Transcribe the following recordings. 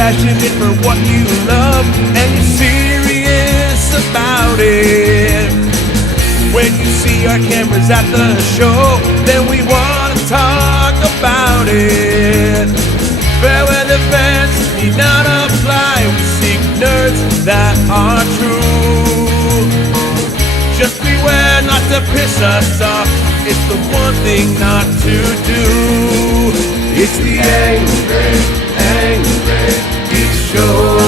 passionate for what you love, and you're serious about it. When you see our cameras at the show, then we want to talk about it. Fair weather fans need not apply. We seek nerds that are true. Just beware not to piss us off. It's the one thing not to do. It's the Angry Geek Show.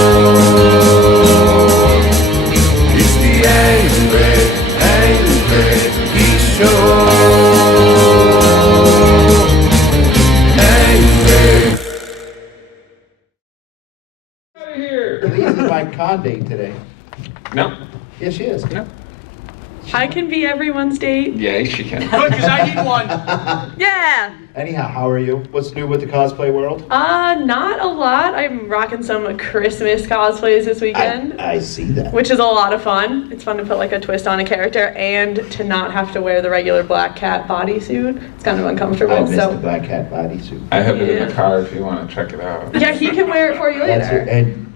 It's the Angry Geek Show. Elise is my con date today. No. Yes, she is. No. I can be everyone's date. Yeah, she can. Good, because I need one. Yeah. Anyhow, how are you? What's new with the cosplay world? Not a lot. I'm rocking some Christmas cosplays this weekend. I see that. Which is a lot of fun. It's fun to put like a twist on a character and to not have to wear the regular black cat bodysuit. It's kind of uncomfortable. I missed the black cat bodysuit. I have it in the car if you want to check it out. Yeah, he can wear it for you later. That's it. And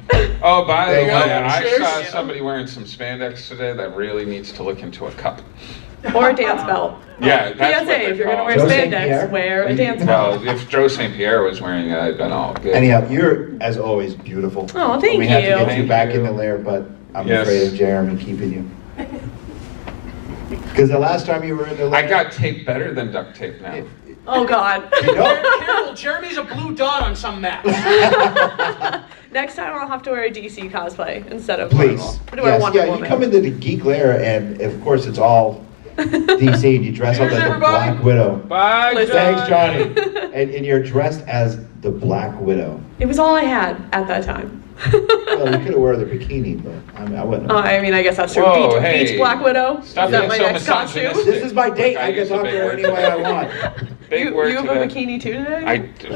Oh, by the There way, you go. I Cheers. saw somebody wearing some spandex today that really needs to look into a cup. Or a dance belt. Yeah, that's what PSA, they if you're call gonna wear it. Joe St. Pierre? spandex, wear a dance belt. Well, if Joe St. Pierre was wearing it, I'd been all good. anyhow, you're as always beautiful. Oh, thank We have to you. get you Thank back you. in the lair, but I'm Yes. afraid of Jeremy keeping you. Because the last time you were in the lair, I got tape better than duct tape now. Oh God. You know? Careful, Jeremy's a blue dot on some maps. Next time I'll have to wear a DC cosplay instead of Please. Marvel. I'm gonna wear Yes, Wonder yeah, you Woman. come into the Geek Lair, and of course it's all DC, and you dress up Cheers, as the everybody. Black Widow. Bye, Listen. Thanks, Johnny. And you're dressed as the Black Widow. It was all I had at that time. Well, you could have worn the bikini, but I mean, I wouldn't. I mean, I guess that's true. Whoa, Beach, hey. Beach Black Widow. Stop Is that being my so next costume? misogynistic. This is my date. Look, I can use a talk to big her word any way I want. Big You word have a today. bikini too today? I do.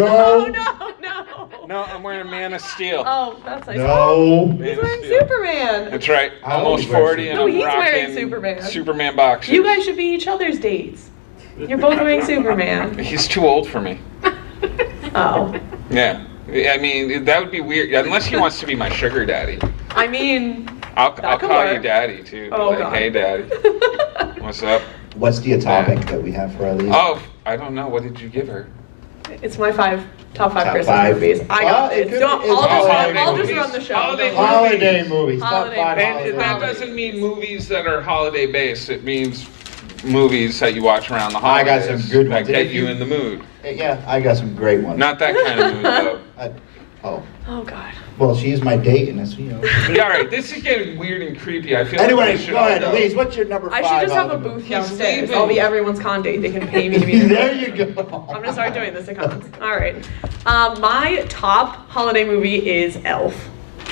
No. Oh no. No, I'm wearing Man of Steel. Oh, that's nice. No. He's Man of wearing Steel. Superman. That's right. I Almost always wear 40 and No, I'm he's wearing rocking Superman. Superman boxers. You guys should be each other's dates. You're both wearing Superman. He's too old for me. Oh. Yeah. I mean, that would be weird. Unless he wants to be my sugar daddy. I mean, I'll That could call you work. daddy too. Be Oh, like, God. hey daddy. What's up? What's the topic that we have for Elise? Oh, I don't know. What did you give her? it's my top five Top Christmas five. movies. I Well, got it this. could- I'll it's just, holiday I'll just movies. run the show. Holiday Don't worry. Holiday movies. Top Holiday five movies. holiday And that movies. doesn't mean movies that are holiday based. It means movies that you watch around the I holidays. got some good that ones. get If you you- in the mood. Yeah, I got some great ones. Not that kind of mood though. Oh, Oh God. well, she's my date, and it's, you know. Yeah, all right, this is getting weird and creepy. I feel like Anyway, we should go all ahead, Elise. What's your number I five? should just have a holiday booth He's downstairs. leaving. I'll be everyone's con date. They can pay me to be there. There you go. I'm gonna start doing this at cons. All right. My top holiday movie is Elf.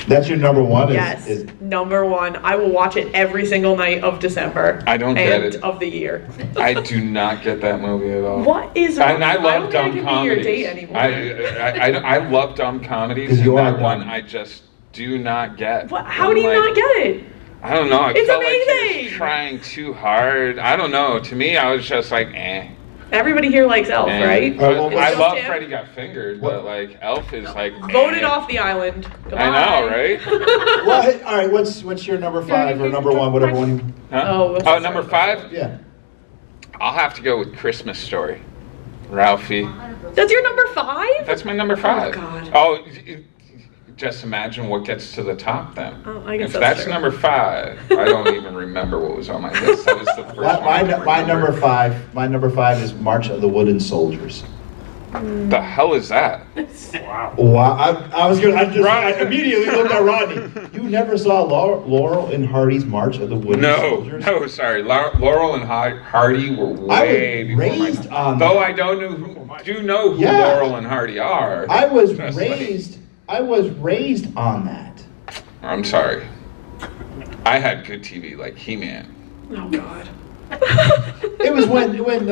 That's your number one? Yes, Is number one. I will watch it every single night of December. I don't get and it. of the year. I do not get that movie at all. What is wrong? And I don't love think I dumb can comedies. be your date anymore. I love dumb comedies, 'Cause and you are that one dumb. I just do not get. What? How I'm do you like, not get it? I don't know. I It's felt like he amazing. was trying too hard. I don't know. To me, I was just like, eh. Everybody here likes Elf, eh. right? But well, I it's love just him. Freddy Got Fingered, but like Elf is like Voted eh. off the island. Goodbye. I know, right? well, hey, all right, what's your number five or number one, whatever one you... Huh? Oh, what's Oh, that number start? 5. Yeah. I'll have to go with Christmas Story. Ralphie. That's your number 5? That's my number 5. God. Oh, just imagine what gets to the top then. Oh, I guess if that's that's true. number 5, I don't even remember what was on my list. That was the first one. I can My remember. number five is March of the Wooden Soldiers. The hell is that? Wow, I immediately looked at Rodney. You never saw Laurel and Hardy's March of the Wooden Soldiers? No, sorry. Laurel and Hardy were way before my raised time. on Though that. I do know who Yeah. Laurel and Hardy are. I was Trust me. raised on that. I'm sorry. I had good TV like He-Man. Oh God. It was when the when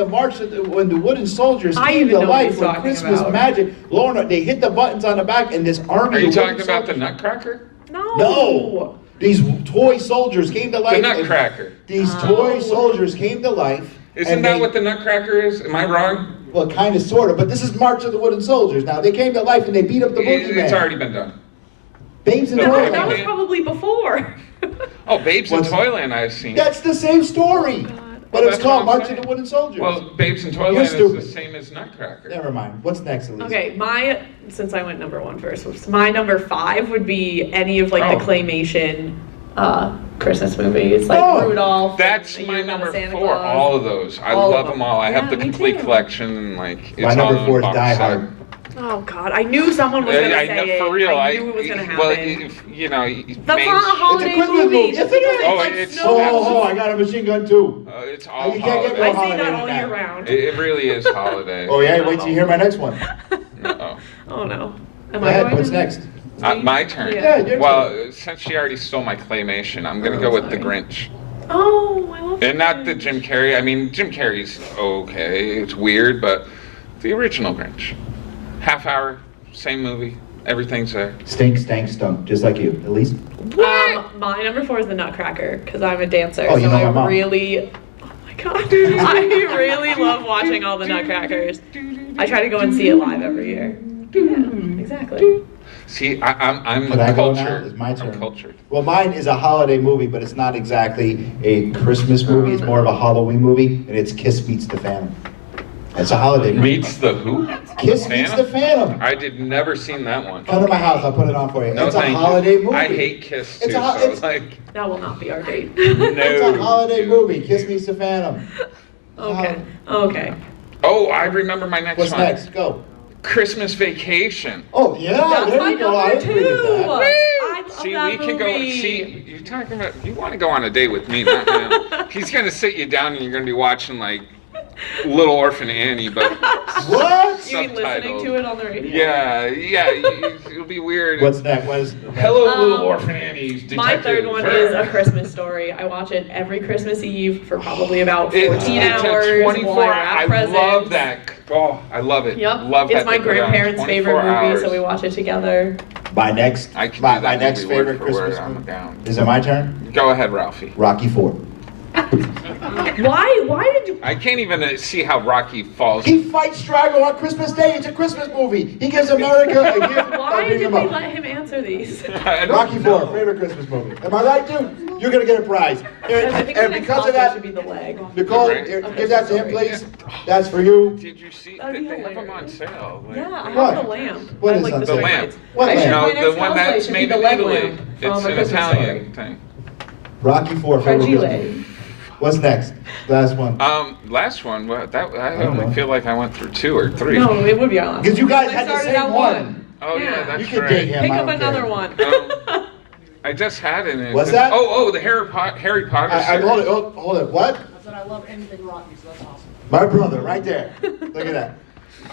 the wooden soldiers I came even to know what life he's when talking Christmas about. magic. Lauren, they hit the buttons on the back, and this army. Are you of talking wooden about the soldiers- Nutcracker? No. No, these toy soldiers came to The life. and Nutcracker. These toy soldiers came to life. Isn't and that they- what the Nutcracker is? Am I wrong? Well, kind of, sort of, but this is March of the Wooden Soldiers. Now, they came to life and they beat up the boogeyman. It's already been done. Babes in No, Toyland. That was probably before. Oh, Babes in What's- Toyland I've seen. That's the same story. But Well, it's that's called what I'm March of saying. the Wooden Soldiers. Well, Babes in Toyland You're is the stupid. same as Nutcracker. Never mind. What's next, Elise? Okay, since I went number 1 first, my number 5 would be any of like the claymation Christmas movies, like Rudolph. That's and my Year Without a number Santa 4. Claus. All of those. I All of love them all. I have Yeah, the me complete too. collection, and like it's My number all 4 in is a Die box set. Hard. Oh God, I knew someone was gonna I say know, it. for real. I knew it was gonna happen. Well, if, you know, That's not a holiday It's a Christmas movie. movie. Yes, Yes, it is. Oh, like it's- snow. Oh, I got a machine gun too. it's all You can't get holiday. I more see that all holiday year than that. round. It really is holiday. Oh yeah, wait till you hear my next one. Uh-oh. Oh no. Am Go I ahead, going what's to- next? My turn. Yeah. Yeah, your Well, turn. since she already stole my claymation, I'm gonna go with the sorry. Grinch. Oh, I love And not the Grinch. Jim Carrey. I mean, Jim Carrey's okay. It's weird, but the original Grinch. Half hour, same movie. Everything's there. Stink, stank, stunk, just like you, at least. My number 4 is the Nutcracker because I'm a dancer. Oh, you so know my I mom. really. Oh my God. I really love watching all the Nutcrackers. I try to go and see it live every year. Yeah, exactly. See, I'm Can I go now? cultured. It's my turn. I'm cultured. Well, mine is a holiday movie, but it's not exactly a Christmas movie. It's more of a Halloween movie, and it's Kiss Meets the Phantom. It's a holiday movie. Meets the who? Kiss Meets the Phantom. I did never seen that one. Come to my house. I'll put it on for you. No, It's a thank holiday you. movie. I hate Kiss too. It's a ho- so it's- like, That will not be our date. It's a no. holiday movie. Kiss Meets the Phantom. Okay. Okay. Oh, I remember my next What's one. next? Go. Christmas Vacation. Oh yeah, That's there my you go. I number agree with 2. that. I love See, that we can go. movie. See, you're talking about. You want to go on a date with me, not him. He's gonna sit you down, and you're gonna be watching like Little Orphan Annie, but What? You mean listening to it on the radio? yeah, it'll be weird. What's that? What is? Hello, Little Orphan Annie. My Detective third one Ware. is A Christmas Story. I watch it every Christmas Eve for probably about It's 14 a hours. 24. while I wrap I presents. love that. Oh, I love it. Yep. Love It's that my they put it on grandparents' 24 favorite movie, hours. so we watch it together. My next, I can my, do my that next movie word favorite for word. Christmas I'm movie. down. Is it my turn? Go ahead, Ralphie. Rocky 4. Why did you? I can't even see how Rocky falls. He fights Drago on Christmas Day. It's a Christmas movie. He gives America a gift. Why by beating did him we up. let him answer these? I don't Rocky 4, know. favorite Christmas movie. Am I right, dude? You're gonna get a prize. And, I think and the next because of Oscar that, should be the leg. Nicole, Right. give that to him, please. That's for you. Did you see? That'd be They have them on hilarious. sale. Like, Yeah, I What? have the lamp. What I is like that? the The string lamp. lights. What I lamp? should- No, my next the one cosplay that's should be made the in leg Italy. lamp It's from A an Christmas Italian Story. thing. Rocky 4, favorite Fragile. Christmas movie. What's next? Last one. Last one. Well, I don't only know. feel like I went through 2 or 3. No, it would be our last. Because you one. guys I had the started same at one. Oh yeah, Yeah. that's You can right. date him. Pick I up don't another care. one. I just had it. In What's that? Oh, the Harry Potter. I series. hold it. What? I said I love anything Rocky, so that's awesome. My brother, right there. Look at that.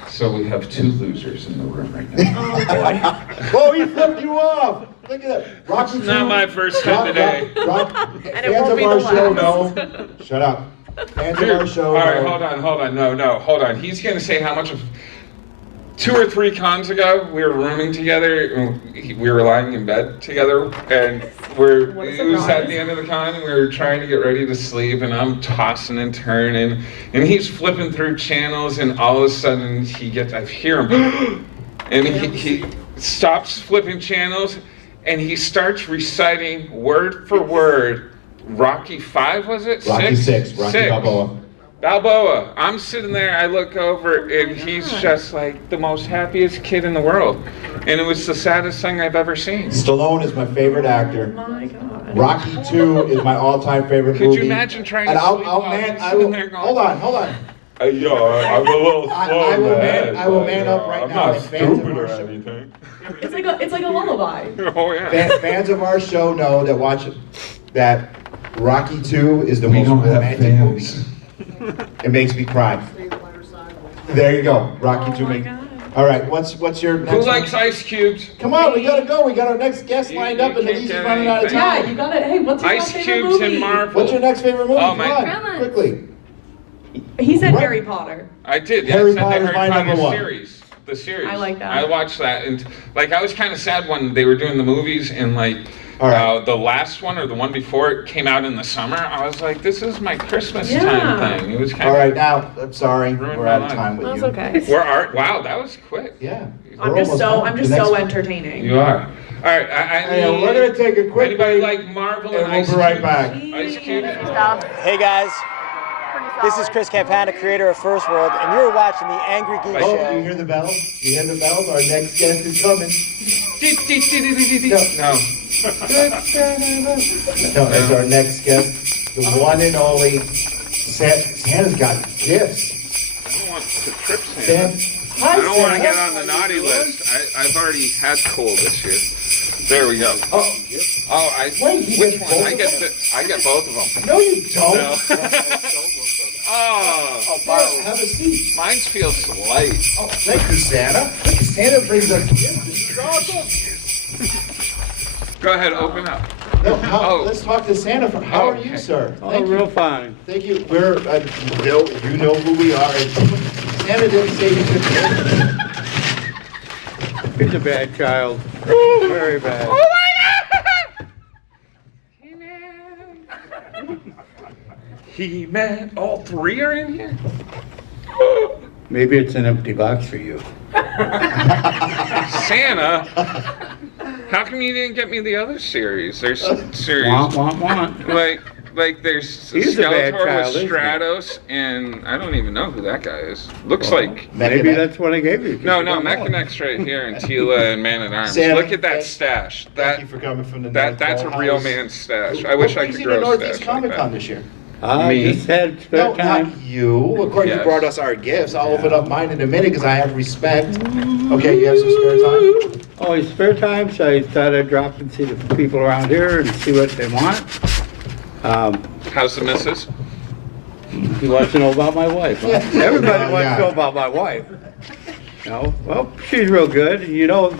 So we have 2 losers in the room right now. Oh, he flipped you off. Look at that. Rocky 2. Not my first time today. And it Fans won't of be our the show last. know. Shut up. Fans of Dude, our show all right, know. hold on. No, hold on. He's gonna say how much of 2 or 3 cons ago we were rooming together. And we were lying in bed together, and What a it was surprise. at the end of the con, and we were trying to get ready to sleep, and I'm tossing and turning, and he's flipping through channels, and all of a sudden I hear him, and he stops flipping channels, and he starts reciting word for word. Rocky 5, was it? Rocky 6. Rocky Balboa. Balboa. I'm sitting there, I look over, and he's just like the most happiest kid in the world. And it was the saddest thing I've ever seen. Stallone is my favorite actor. Oh my God. Rocky 2 is my all-time favorite Could movie. you imagine trying and to sleep while he's sitting there going, hold on. Yo, I'm a little slow I will in the man- head, I will but, man up right I'm now not and fans of stupid our or show. anything. It's like a lullaby. Oh yeah. Fans of our show know that that Rocky 2 is the most don't have romantic fans. movie. It makes me cry. There you go. Rocky 2 Oh my makes. God. All right, what's your next Who one? likes ice cubes? Come on, we gotta go. We got our next guest You- lined you up, and can't Elise's get running out of anything. time. Yeah, you got it. Hey, what's your Ice favorite cubes movie? and Marvel. What's your next favorite movie? Oh, Come my- on, Grandma. quickly. He said What? Harry Potter. I did. Harry I said Potter's the my Harry Potter number 1. series. The series. I like that. I watched that, and like I was kind of sad when they were doing the movies, and like All right. The last one or the one before it came out in the summer. I was like, this is my Christmas Yeah. time thing. It was kind All of. right, now, I'm sorry, Ruined we're my out of life. time with That's you. okay. Wow, that was quick. Yeah. I'm we're just almost so done. I'm just The so next- entertaining. You are. All right, I need. We're gonna take a quick Anybody break, like Marvel and and we'll Ice be right Cube? back. Ice Cube. Hey guys, this is Chris Campana, creator of First World, and you're watching the Angry Geek Oh, Show. you hear the bell? You hear the bell? Our next guest is coming. No. No, that's our next guest, the one and only Santa's got gifts. I don't want to trip Santa. Hi, I don't want to Santa. get on the naughty list. I've already had coal this year. There we go. Oh, Wait, you Which get one? both of them? I get both of them. no, you don't. No. Oh, Sir, have a seat. mine feels light. Oh, thank you, Santa. Santa brings us gifts. This is awesome. Go ahead, open up. No, Oh. let's talk to Santa. How are you, Okay. sir? Oh, Thank real you. fine. Thank you. We're, you know who we are. Santa didn't say you could. He's a bad child. Very bad. He-Man, all three are in here? Maybe it's an empty box for you. Santa? How come you didn't get me the other series? There's series. Want. Like there's He's a bad Skeletor child, with isn't he? Stratos, and I don't even know who that guy is. Looks like Maybe that's what I gave you. 'cause no, you don't know. Mechanix right here, and Tila and Man at Arms. Santa, Look at that thank- stash. Thank you for coming from the That's a North Pole real House. man's stash. I wish I What brings could you to grow a Northeast stash like Comic Con that. this year? I Me. just had spare No, time. not you. Of course, you Yes. brought us our gifts. I'll open up mine in a minute because I have respect. Okay, you have some spare time? Oh, it's spare time, so I thought I'd drop and see the people around here and see what they want. How's the missus? He wants to know about my wife. Huh? Everybody Yeah, wants yeah. to know about my wife. No, well, she's real good. You know,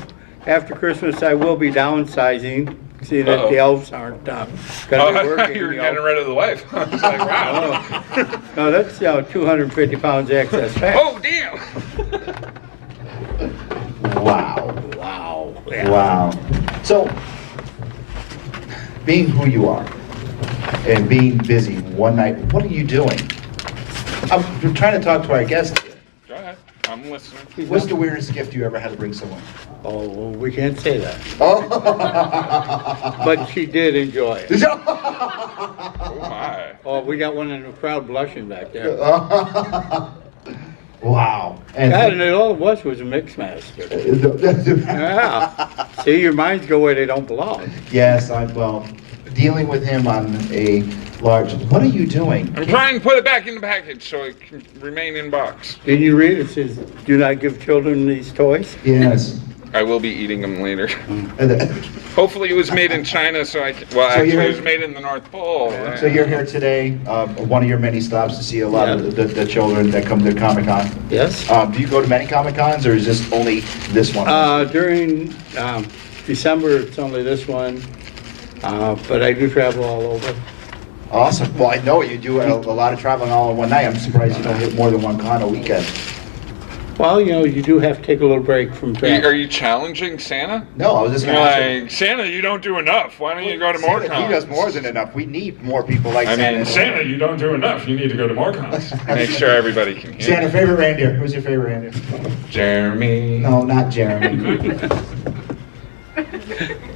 after Christmas, I will be downsizing, seeing that Uh-oh. the elves aren't gonna be working. you were you know. getting rid of the wife. I was like, wow. No, that's 250 pounds excess fat. Oh, damn. Wow. Wow. Yeah. Wow. So, being who you are and being busy one night, what are you doing? I'm trying to talk to our guest here. Go ahead. I'm listening. What's the weirdest gift you ever had to bring someone? Oh, well, we can't say that. Oh. But she did enjoy it. Oh, my. Oh, we got one in the crowd blushing back there. Wow. God, and all it was a mix master. Yeah. See, your minds go where they don't belong. Yes, well, dealing with him on a large. What are you doing? I'm trying to put it back in the package so it can remain in box. Did you read it? Says, do not give children these toys. Yes. I will be eating them later. Hopefully it was made in China so I can, well, So actually you're- it was made in the North Pole. So you're here today, one of your many stops to see a lot of the children that come to Comic-Con. Yes. Do you go to many Comic-Cons or is this only this one? During December, it's only this one, but I do travel all over. Awesome. Well, I know you do a lot of traveling all in one night. I'm surprised you don't hit more than one con a weekend. Well, you know, you do have to take a little break from Are travel. you challenging Santa? No, I was just You're going to ask you. like, Santa, you don't do enough. Why don't you go to more Santa, cons? he does more than enough. We need more people like I Santa. mean, Santa, you don't do enough. You need to go to more cons. Make sure everybody can hear. Santa, favorite reindeer? Who's your favorite reindeer? Jeremy. No, not Jeremy.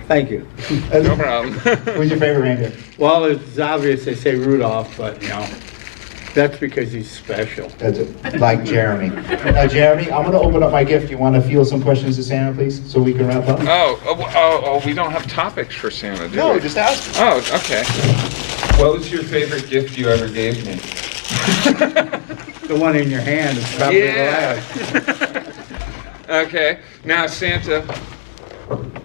Thank you. No problem. Who's your favorite reindeer? Well, it's obvious they say Rudolph, but, you know, that's because he's special. That's it. Like Jeremy. Now, Jeremy, I'm going to open up my gift. You want to field some questions to Santa, please, so we can wrap up? Oh, we don't have topics for Santa, do No, we? just ask. Oh, okay. What was your favorite gift you ever gave me? The one in your hand is probably the last. Okay, now Santa,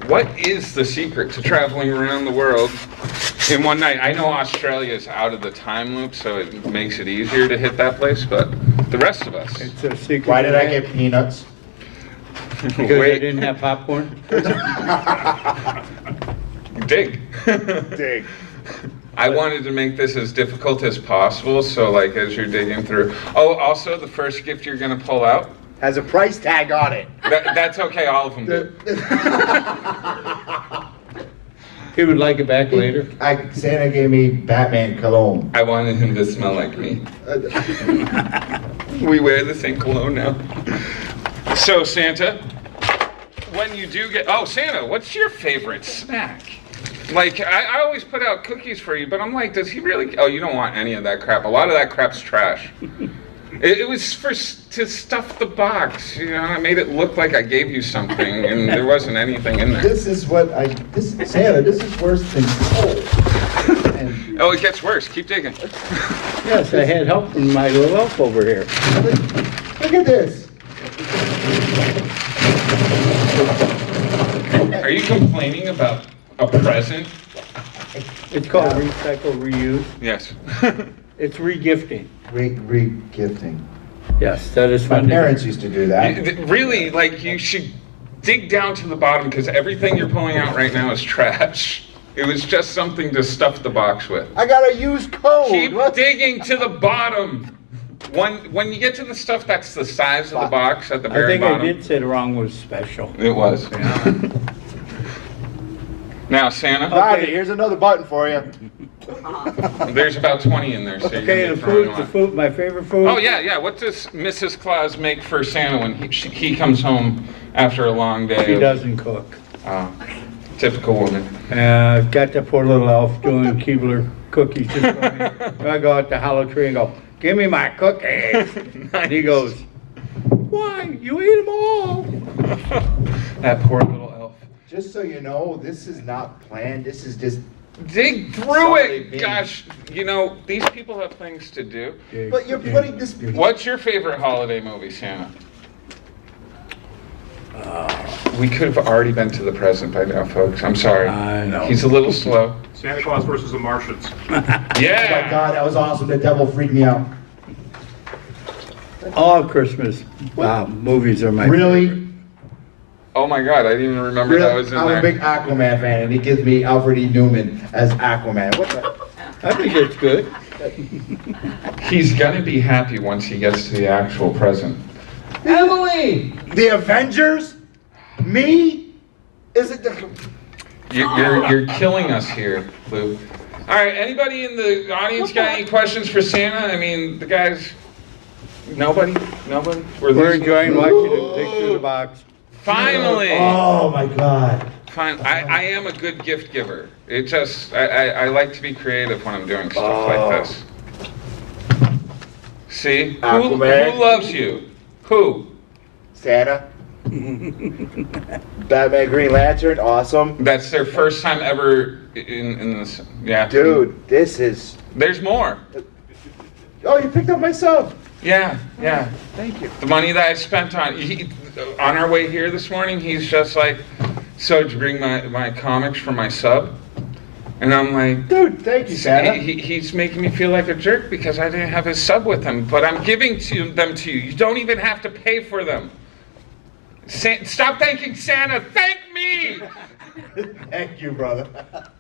what is the secret to traveling around the world in one night? I know Australia is out of the time loop, so it makes it easier to hit that place, but the rest of us. It's a secret. Why did I get peanuts? Because they Wait. didn't have popcorn? Dig. Dig. I wanted to make this as difficult as possible, so like as you're digging through. Oh, also the first gift you're gonna pull out, Has a price tag on it. that's okay, all of them do. He would like it back later. Santa gave me Batman cologne. I wanted him to smell like me. We wear the same cologne now. So Santa, when you do get, oh Santa, what's your favorite snack? Like, I always put out cookies for you, but I'm like, does he really? Oh, you don't want any of that crap. A lot of that crap's trash. It was to stuff the box. You know, I made it look like I gave you something, and there wasn't anything in there. This is what Santa, this is worse than coal. Oh, it gets worse. Keep digging. Yes, I had help from my little elf over here. Look at this. Are you complaining about a present? It's called recycle, reuse. Yes. It's re-gifting. Re-gifting. Yes, that is My fun. parents used to do that. Really, like, you should dig down to the bottom, because everything you're pulling out right now is trash. It was just something to stuff the box with. I got a used code. Keep What? digging to the bottom. When you get to the stuff that's the size of the box at the I very think bottom. I did say the wrong was special. It was. Now, Santa, Bobby, here's another button for you. there's about 20 in there, so you're Okay, gonna the be throwing food, one. the food, my favorite food. Oh yeah. What does Mrs. Claus make for Santa when he comes home after a long day? She of- doesn't cook. Typical woman. Got that poor little elf doing Keebler cookies just for me. I go out the hollow tree and go, give me my cookies. And he goes, why? You eat them all. That poor little elf. Just so you know, this is not planned. This is just. Dig through Somebody it. being- Gosh, you know, these people have things to do. But you're putting this. What's your favorite holiday movie, Santa? We could have already been to the present by now, folks. I'm sorry. I know. He's a little slow. Santa Claus versus the Martians. Oh my Yeah. God, that was awesome. The devil freaked me out. All Christmas movies are my Really? Oh my God, I didn't even remember that was in I'm there. a big Aquaman fan, and he gives me Alfred E. Newman as Aquaman. What the? I think it's good. He's gonna be happy once he gets to the actual present. Emily! The Avengers? Me? Is it the? You're killing us here, Lou. All right, anybody in the audience got any questions for Santa? I mean, the guys. Nobody. We're losing- enjoying watching him dig through the box. Finally. Oh my God. Fine. I am a good gift giver. It just I like to be creative when I'm doing stuff like this. See? Who Aquaman. who loves you? Who? Santa. Batman, Green Lantern, awesome. That's their first time ever in this. Yeah. Dude, this is. There's more. Oh, you picked up my sub. Yeah. Thank you. The money that I spent on our way here this morning, he's just like, so did you bring my comics for my sub? And I'm like, Dude, thank you, Santa. he's making me feel like a jerk because I didn't have his sub with him, but I'm giving them to you. You don't even have to pay for them. Stop thanking Santa. Thank me. Thank you, brother.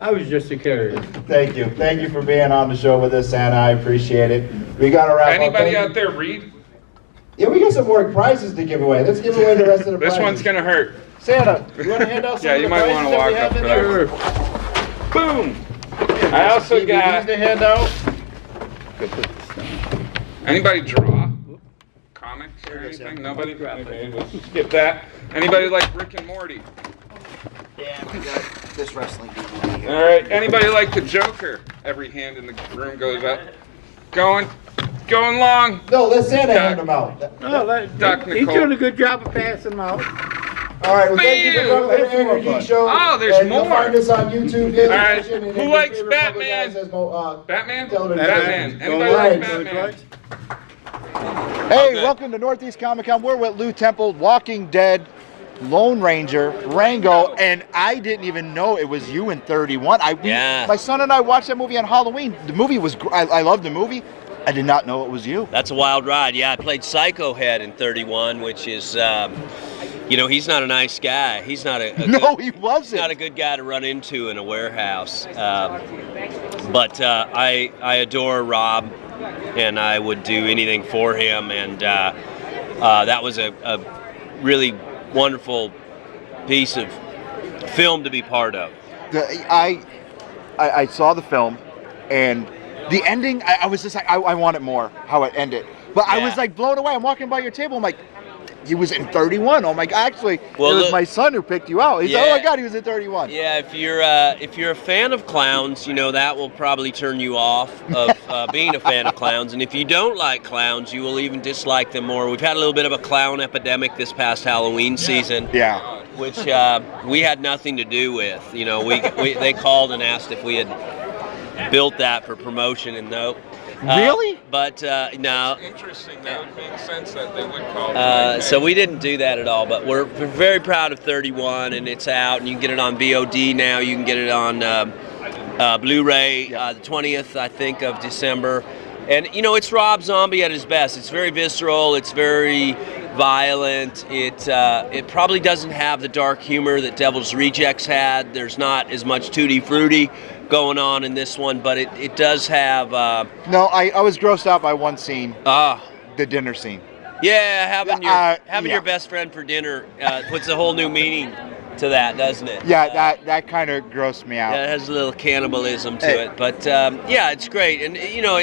I was just a carrier. Thank you. Thank you for being on the show with us, Santa. I appreciate it. We got to wrap up. Anybody Thank out you. there read? Yeah, we got some more prizes to give away. Let's give away the rest of the This prizes. one's gonna hurt. Santa, you want to hand out some Yeah, of you the might prizes want to that walk we up have for in that. there? Boom. I also Steve, you got. need to hand out. Anybody draw comics or anything? Nobody? Okay, we'll skip that. Anybody like Rick and Morty? Yeah, we got this wrestling DVD here. All right. Anybody like the Joker? Every hand in the room goes up. Going long. No, let Santa hand them out. Doc He's Nicole. doing a good job of passing them out. All right, well, thank you for Bam! coming to the Angry Geek Show. Oh, there's and you'll more. find us on YouTube. All right, and who your likes favorite public Batman? access Batman? television. Batman. Anybody All like right. Batman? Hey, Okay. welcome to Northeast Comic Con. We're with Lou Temple, Walking Dead, Lone Ranger, Rango, and I didn't even know it was you in 31. Yeah. My son and I watched that movie on Halloween. The movie was, I loved the movie. I did not know it was you. That's a wild ride. Yeah, I played Psycho Head in 31, which is, you know, he's not a nice guy. He's not No, he wasn't. He's not a good guy to run into in a warehouse. But I adore Rob, and I would do anything for him. And that was a really wonderful piece of film to be part of. I saw the film, and the ending, I was just like, I want it more, how it ended. But I was like blown away. I'm walking by your table, I'm like, he was in 31. Oh my God! Actually, it was my son who picked you out. He said, "Oh my God, he was in 31." Yeah, if you're a fan of clowns, you know that will probably turn you off of being a fan of clowns. And if you don't like clowns, you will even dislike them more. We've had a little bit of a clown epidemic this past Halloween season. Yeah. Which we had nothing to do with. You know, they called and asked if we had built that for promotion, and nope. Really? But no. Interesting. That would make sense that they would call. So we didn't do that at all. But we're very proud of 31, and it's out, and you can get it on VOD now. You can get it on Blu-ray the 20th, I think, of December. And you know, it's Rob Zombie at his best. It's very visceral. It's very violent. It probably doesn't have the dark humor that Devil's Rejects had. There's not as much tutti frutti going on in this one, but it does have. No, I was grossed out by one scene. The dinner scene. Yeah, having your best friend for dinner puts a whole new meaning to that, doesn't it? Yeah, that kind of grossed me out. Yeah, it has a little cannibalism to it, but yeah, it's great, and you know,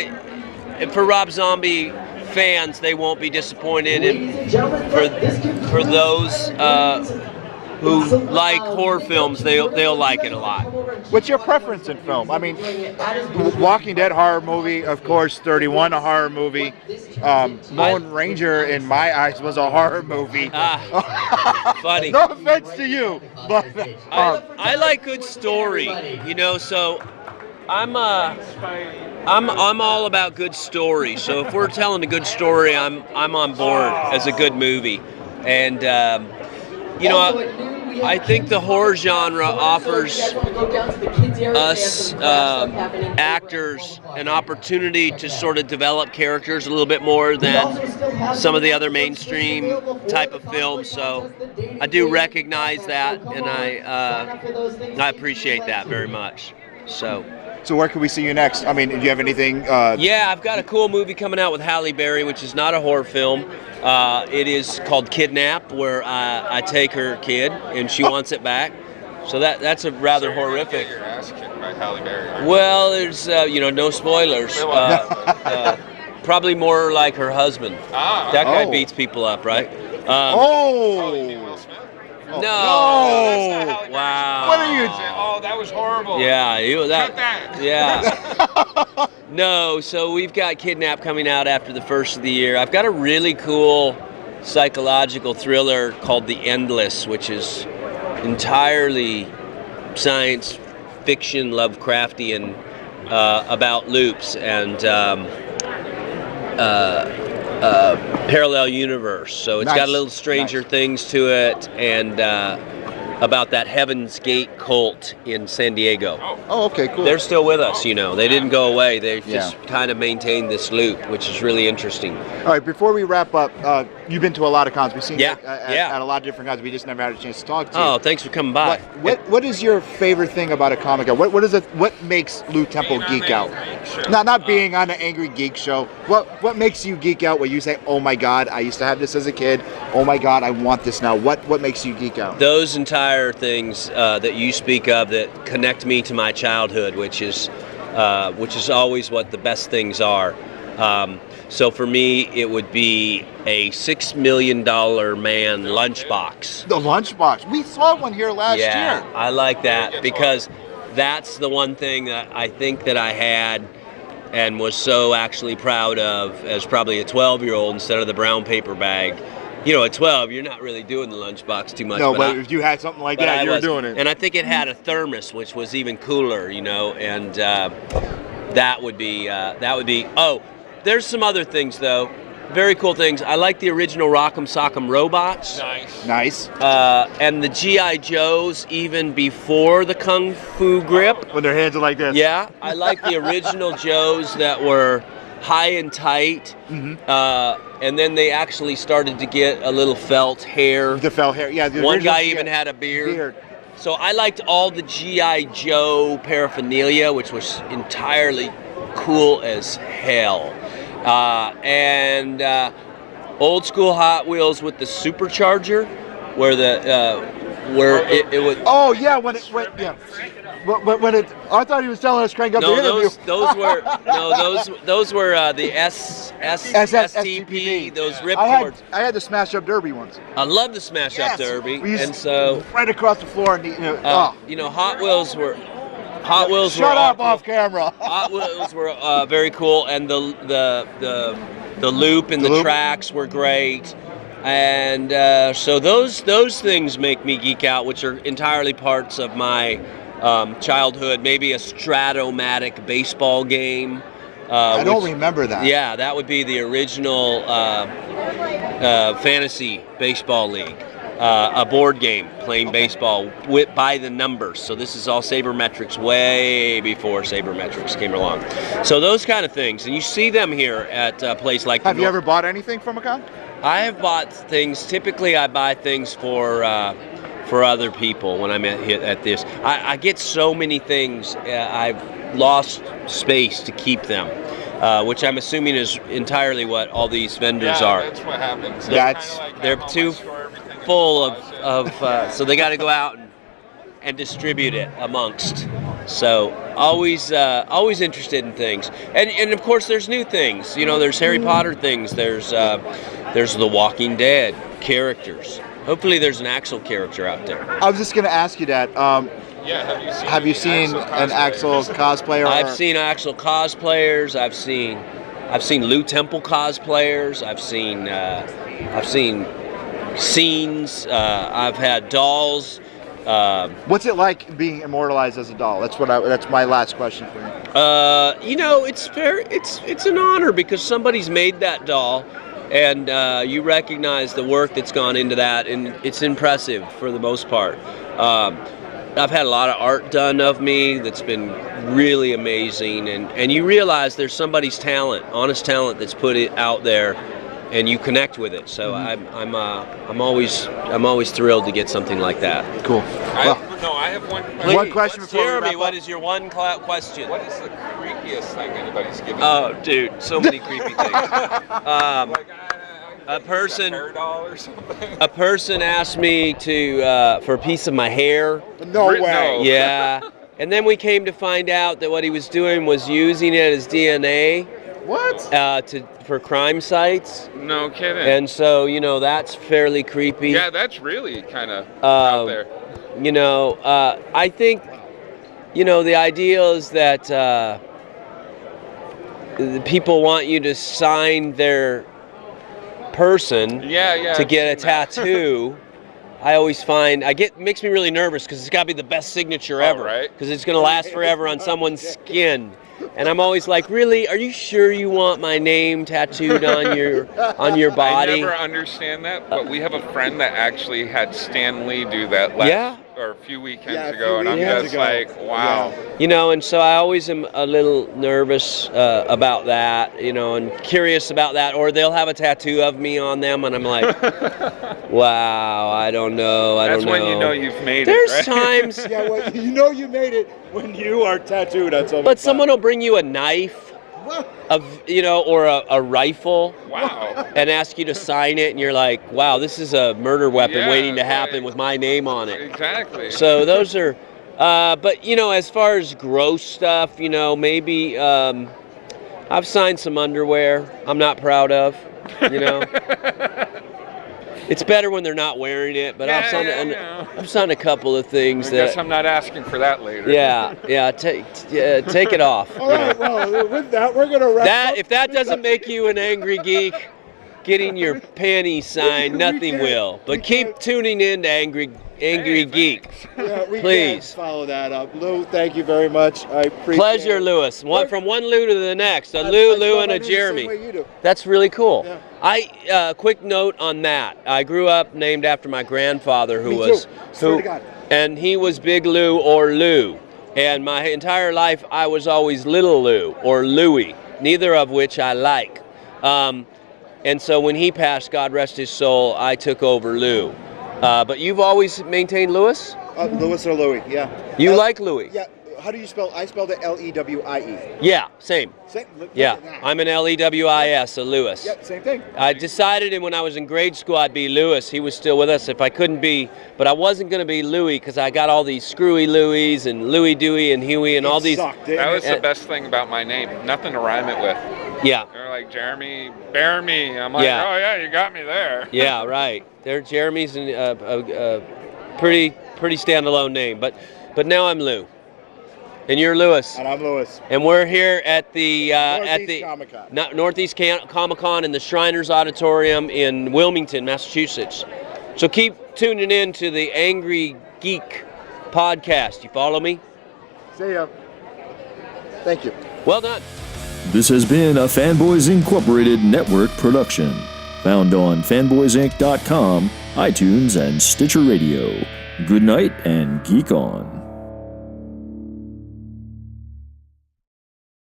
for Rob Zombie fans, they won't be disappointed, and for those who like horror films, they'll like it a lot. What's your preference in film? I mean, Walking Dead horror movie, of course. 31 a horror movie. Lone Ranger, in my eyes, was a horror movie. Funny. No offense to you, but I like good story. You know, so I'm all about good story. So if we're telling a good story, I'm on board as a good movie, and you know. I think the horror genre offers us actors an opportunity to sort of develop characters a little bit more than some of the other mainstream type of films. So I do recognize that, and I appreciate that very much. So where can we see you next? I mean, do you have anything? Yeah, I've got a cool movie coming out with Halle Berry, which is not a horror film. It is called Kidnap, where I take her kid and she wants it back. So that's a rather horrific. Your ass kicked by Halle Berry. Well, there's you know, no spoilers. Probably more like her husband. That guy beats people up, right? No! Wow! What are you? Oh, that was horrible. Yeah, Cut that. Yeah. No, so we've got Kidnap coming out after the first of the year. I've got a really cool psychological thriller called The Endless, which is entirely science fiction, Lovecraftian, about loops and parallel universe. So it's got a little Stranger Things to it, and about that Heaven's Gate cult in San Diego. Oh, okay, cool. They're still with us, you know. They didn't go away. They just kind of maintained this loop, which is really interesting. All right, before we wrap up, you've been to a lot of cons. We've seen you at a lot of different cons. We just never had a chance to talk to you. Oh, thanks for coming by. What is your favorite thing about a comic? What makes Lou Temple geek out? Not being on an Angry Geek show. What makes you geek out? Where you say, "Oh my God, I used to have this as a kid. Oh my God, I want this now." What makes you geek out? Those entire things that you speak of that connect me to my childhood, which is always what the best things are. So for me, it would be a $6 million man lunchbox. The lunchbox. We saw one here last year. Yeah, I like that because that's the one thing that I think that I had and was so actually proud of as probably a 12-year-old instead of the brown paper bag. You know, at 12, you're not really doing the lunchbox too much. No, but if you had something like that, you were doing it. And I think it had a thermos, which was even cooler, you know, and that would be, oh, there's some other things, though. Very cool things. I like the original Rock'em Sock'em robots. Nice. And the G.I. Joes even before the Kung Fu grip. When their hands are like this. Yeah, I like the original Joes that were high and tight, and then they actually started to get a little felt hair. The felt hair, yeah. One guy even had a beard. So I liked all the G.I. Joe paraphernalia, which was entirely cool as hell. And old school Hot Wheels with the supercharger, where it would. Oh yeah, when it went. Yeah. But when it, I thought he was telling us crank up the interview. those were the STP, those ripcords. I had the Smash Up Derby ones. I love the Smash Up Derby, and so right across the floor, and Hot Wheels were. Shut up off camera. Hot Wheels were very cool, and the loop and the tracks were great. And so those things make me geek out, which are entirely parts of my childhood. Maybe a Stratomatic baseball game. I don't remember that. Yeah, that would be the original fantasy baseball league. A board game playing baseball by the numbers. So this is all sabermetrics way before sabermetrics came along. So those kind of things, and you see them here at a place like. Have you ever bought anything from a con? I have bought things. Typically, I buy things for other people when I'm at this. I get so many things. I've lost space to keep them, which I'm assuming is entirely what all these vendors are. That's what happens. They're too full of so they got to go out and distribute it amongst. So always interested in things, and of course there's new things. You know, there's Harry Potter things. There's The Walking Dead characters. Hopefully there's an Axel character out there. I was just going to ask you that. Have you seen an Axel cosplayer? I've seen Axel cosplayers. I've seen Lou Temple cosplayers. I've seen scenes. I've had dolls. What's it like being immortalized as a doll? That's my last question for you. You know, it's an honor because somebody's made that doll, and you recognize the work that's gone into that, and it's impressive for the most part. I've had a lot of art done of me that's been really amazing, and you realize there's somebody's talent, honest talent, that's put it out there, and you connect with it. So I'm always thrilled to get something like that. Cool. I have one. One question before we wrap Jeremy, up. what is your one question? What is the creepiest thing anybody's given? Oh, dude, so many creepy things. A person asked me for a piece of my hair. No way. Yeah. And then we came to find out that what he was doing was using it as DNA. What? For crime sites. No kidding. And so, you know, that's fairly creepy. Yeah, that's really kind of out there. You know, I think, you know, the idea is that the people want you to sign their person to get a tattoo. I always find makes me really nervous because it's got to be the best signature ever, because it's going to last forever on someone's skin. And I'm always like, really? Are you sure you want my name tattooed on your body? I never understand that, but we have a friend that actually had Stan Lee do that or a few weekends ago, and I'm just like, wow. Yeah. You know, and so I always am a little nervous about that, you know, and curious about that. Or they'll have a tattoo of me on them, and I'm like, wow, I don't know. That's when you know you've made There's it, right? times. Yeah, well, you know you made it when you are tattooed on someone. But someone will bring you a knife, or a rifle. Wow. And ask you to sign it, and you're like, wow, this is a murder weapon waiting to happen with my name on it. Exactly. So those are, but you know, as far as gross stuff, you know, maybe I've signed some underwear I'm not proud of, you know. It's better when they're not wearing it, but I've signed a couple of things I guess I'm not asking for that later. Yeah, take it off. All right, well, with that, we're gonna wrap up. If that doesn't make you an angry geek, getting your panties signed, nothing will. But keep tuning in to Angry Geek. Yeah, we Please. can't follow that up. Lou, thank you very much. I appreciate Pleasure, it. Lewis. From one Lou to the next. A Lou, and a Jeremy. That's really cool. Yeah. Quick note on that. I grew up named after my grandfather, and he was Big Lou or Lou. And my entire life, I was always Little Lou or Louie, neither of which I like. And so when he passed, God rest his soul, I took over Lou. But you've always maintained Lewis? Lewis or Louie, yeah. You like Louie? Yeah, how do you spell? I spelled it L-E-W-I-E. Yeah, same. Same. Look Yeah, at that. I'm an L-E-W-I-S, so Lewis. Yep, same thing. I decided when I was in grade school I'd be Lewis. He was still with us. If I couldn't be, but I wasn't going to be Louie because I got all these screwy Louies and Louie Dewey and Huey and all these. That was the best thing about my name. Nothing to rhyme it with. Yeah. They're like, Jeremy, bear me. I'm like, Yeah. oh yeah, you got me there. Yeah, right. They're Jeremy's a pretty standalone name, but now I'm Lou, and you're Lewis. And I'm Lewis. And we're here at the Northeast Comic-Con in the Shriners Auditorium in Wilmington, Massachusetts. So keep tuning in to the Angry Geek podcast. You follow me? See ya. Thank you. Well done. This has been a Fanboys Incorporated network production. Found on fanboysinc.com, iTunes, and Stitcher Radio. Good night and geek on.